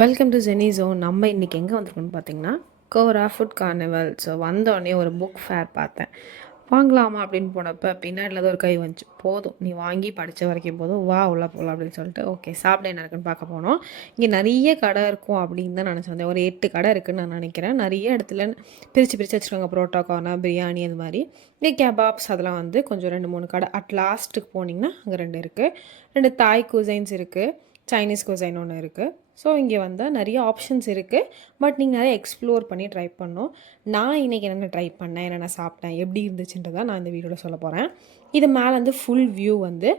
Welcome to Jenny zone. நம்ம இன்றைக்கி எங்கே வந்திருக்கோம்னு பார்த்தீங்கன்னா கோரா ஃபுட் கார்னிவல். ஸோ வந்தோடனே ஒரு புக் ஃபேர் பார்த்தேன். வாங்கலாமா அப்படின்னு போனப்போ பின்னாடியில் தான் ஒரு கை வந்துச்சு. போதும் நீ வாங்கி படித்த வரைக்கும் போதும், வா உள்ள போகலாம் அப்படின்னு சொல்லிட்டு ஓகே சாப்பிட என்ன இருக்குன்னு பார்க்க போனோம். இங்கே நிறைய கடை இருக்கும் அப்படின்னு தான் நினச்சேன். ஒரு 8 கடை இருக்குதுன்னு நான் நினைக்கிறேன். நிறைய இடத்துல பிரித்து வச்சுருக்காங்க. புரோட்டா கார்னர், பிரியாணி, அது மாதிரி இங்கே கெபாப்ஸ் அதெல்லாம் வந்து கொஞ்சம் 2-3 கடை. அட் லாஸ்ட்டுக்கு போனீங்கன்னா அங்கே 2 இருக்குது. 2 தாய் குசைன்ஸ் இருக்குது, சைனீஸ் குசைன் ஒன்று இருக்குது. ஸோ இங்கே வந்தால் நிறைய ஆப்ஷன்ஸ் இருக்குது. பட் நீங்கள் நிறைய எக்ஸ்ப்ளோர் பண்ணி ட்ரை பண்ணணும். நான் இன்றைக்கி என்னென்ன ட்ரை பண்ணேன், என்னென்ன சாப்பிட்டேன், எப்படி இருந்துச்சுன்றதை நான் இந்த வீடியோவில் சொல்ல போகிறேன். இது மேலே வந்து ஃபுல் வியூ வந்து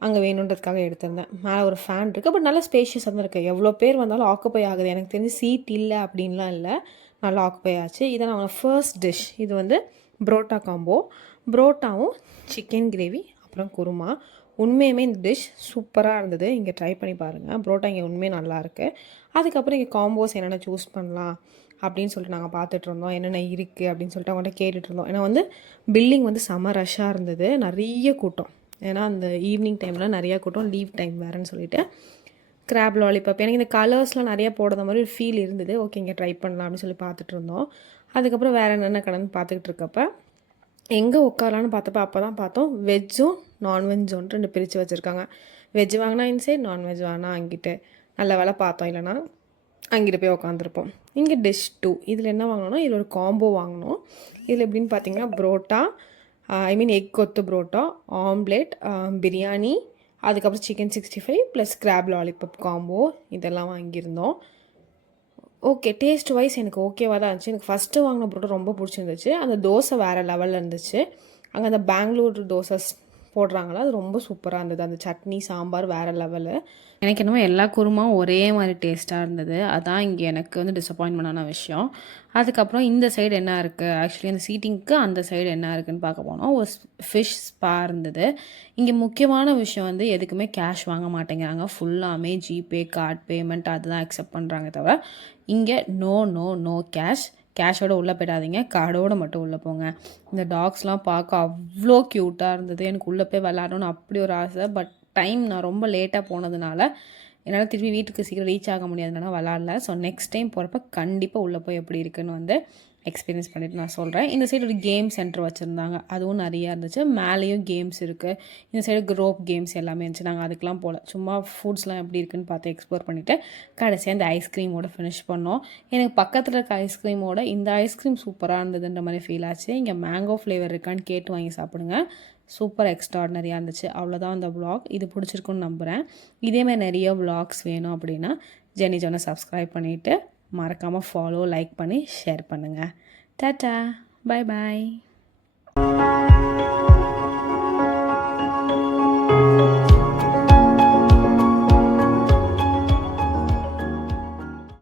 அங்கே வேணுன்றதுக்காக எடுத்திருந்தேன். மேலே ஒரு ஃபேன் இருக்குது. பட் நல்லா ஸ்பேஷியஸாக தான் இருக்குது. எவ்வளோ பேர் வந்தாலும் ஆக்குப்பை ஆகுது. எனக்கு தெரிஞ்சு சீட் இல்லை அப்படின்லாம் இல்லை, நல்லா ஆக்குப்பை ஆச்சு. இதை நான் ஃபர்ஸ்ட் டிஷ் இது வந்து புரோட்டா காம்போ. புரோட்டாவும் சிக்கன் கிரேவி அப்புறம் குருமா. உண்மையுமே இந்த டிஷ் சூப்பராக இருந்தது. இங்கே ட்ரை பண்ணி பாருங்கள். புரோட்டா இங்கே உண்மையே நல்லாயிருக்கு. அதுக்கப்புறம் இங்கே காம்போஸ் என்னென்ன சூஸ் பண்ணலாம் அப்படின்னு சொல்லிட்டு நாங்கள் பார்த்துட்ருந்தோம். என்னென்ன இருக்குது அப்படின்னு சொல்லிட்டு அவங்கள்ட்ட கேட்டுட்ருந்தோம். ஏன்னா வந்து பில்லிங் வந்து செம ரஷ்ஷாக இருந்தது, நிறைய கூட்டம். ஏன்னா அந்த ஈவினிங் டைமில் நிறையா கூட்டம், லீவ் டைம் வேறுன்னு சொல்லிட்டு. கிராப் லாலிபாப் எனக்கு இந்த கலர்ஸ்லாம் நிறையா போடுற மாதிரி ஒரு ஃபீல் இருந்தது. ஓகே இங்கே ட்ரை பண்ணலாம் அப்படின்னு சொல்லி பார்த்துட்டு இருந்தோம். அதுக்கப்புறம் வேறு என்னென்ன கடைன்னு பார்த்துக்கிட்டு இருக்கப்போ எங்கே உட்காரலான்னு பார்த்தப்ப அப்போ தான் பார்த்தோம் வெஜ்ஜும் நான்வெஜ்ஜும் 2 பிரித்து வச்சுருக்காங்க. வெஜ் வாங்கினா இன்சைட், நான்வெஜ் வாங்கினா அங்கிட்டு. நல்ல வேலை பார்த்தோம், இல்லைனா அங்கிட்டு போய் உட்காந்துருப்போம். இங்கே டிஷ் 2 இதில் என்ன வாங்கினோன்னா இதில் ஒரு காம்போ வாங்கினோம். இதில் எப்படின்னு பார்த்தீங்கன்னா புரோட்டா, எக் கொத்து புரோட்டா, ஆம்லேட், பிரியாணி, அதுக்கப்புறம் chicken 65 plus crab lollipop combo இதெல்லாம் வாங்கியிருந்தோம். ஓகே டேஸ்ட் வைஸ் எனக்கு ஓகேவாக தான் இருந்துச்சு. எனக்கு ஃபஸ்ட்டு வாங்கின புரோட்டா ரொம்ப பிடிச்சிருந்துச்சு. அந்த தோசை வேறு லெவலில் இருந்துச்சு. அங்கே அந்த பெங்களூர் தோசை போடுறாங்களா, அது ரொம்ப சூப்பராக இருந்தது. அந்த சட்னி சாம்பார் வேறு லெவலு. எனக்கு என்னமோ எல்லா குருமாவும் ஒரே மாதிரி டேஸ்ட்டாக இருந்தது. அதான் இங்கே எனக்கு வந்து டிசப்பாயின்மெண்டான விஷயம். அதுக்கப்புறம் இந்த சைடு என்ன இருக்குது, ஆக்சுவலி அந்த சீட்டிங்க்கு அந்த சைடு என்ன இருக்குதுன்னு பார்க்க போனோம். ஒரு ஃபிஷ் ஸ்பா இருந்தது. இங்கே முக்கியமான விஷயம் வந்து எதுக்குமே கேஷ் வாங்க மாட்டேங்கிறாங்க. ஃபுல்லாமே ஜிபே, கார்ட் பேமெண்ட் அதுதான் அக்செப்ட் பண்ணுறாங்க தவிர இங்கே நோ நோ நோ கேஷ். கேஷோடு உள்ளே போயிடாதீங்க, கார்டோடு மட்டும் உள்ளே போங்க. இந்த டாக்ஸ்லாம் பார்க்க அவ்வளோ க்யூட்டாக இருந்தது. எனக்கு உள்ளே போய் விளாடணுன்னு அப்படி ஒரு ஆசை. பட் நான் ரொம்ப லேட்டாக போனதுனால என்னால் திருப்பி வீட்டுக்கு சீக்கிரம் ரீச் ஆக முடியாதுனால விளாட்ல. ஸோ நெக்ஸ்ட் டைம் போகிறப்ப கண்டிப்பாக உள்ளே போய் எப்படி இருக்குன்னு வந்து எக்ஸ்பீரியன்ஸ் பண்ணிவிட்டு நான் சொல்கிறேன். இந்த சைடு ஒரு கேம் சென்டர் வச்சுருந்தாங்க, அதுவும் நிறையா இருந்துச்சு. மேலேயும் கேம்ஸ் இருக்குது. இந்த சைடு க்ரோப் கேம்ஸ் எல்லாமே இருந்துச்சு. நாங்கள் அதுக்கெலாம் போகல, சும்மா ஃபுட்ஸ்லாம் எப்படி இருக்குன்னு பார்த்து எக்ஸ்ப்ளோர் பண்ணிவிட்டு கடைசியாக இந்த ஐஸ்கிரீமோட ஃபினிஷ் பண்ணோம். எனக்கு பக்கத்தில் இருக்க ஐஸ்கிரீமோட இந்த ஐஸ்கிரீம் சூப்பராக இருந்ததுன்ற மாதிரி ஃபீல் ஆச்சு. இங்கே மேங்கோ ஃப்ளேவர் இருக்கான்னு கேட்டு வாங்கி சாப்பிடுங்க, சூப்பர் எக்ஸ்ட்ராடினரியாக இருந்துச்சு. அவ்வளோதான் அந்த வ்ளாக். இது பிடிச்சிருக்குன்னு நம்புகிறேன். இதேமாதிரி நிறைய வ்ளாக்ஸ் வேணும் அப்படின்னா ஜெனி ஜோனை சப்ஸ்கிரைப் பண்ணிவிட்டு மறக்காமல் ஃபாலோ, லைக் பண்ணி ஷேர் பண்ணுங்கள். Tata, bye bye.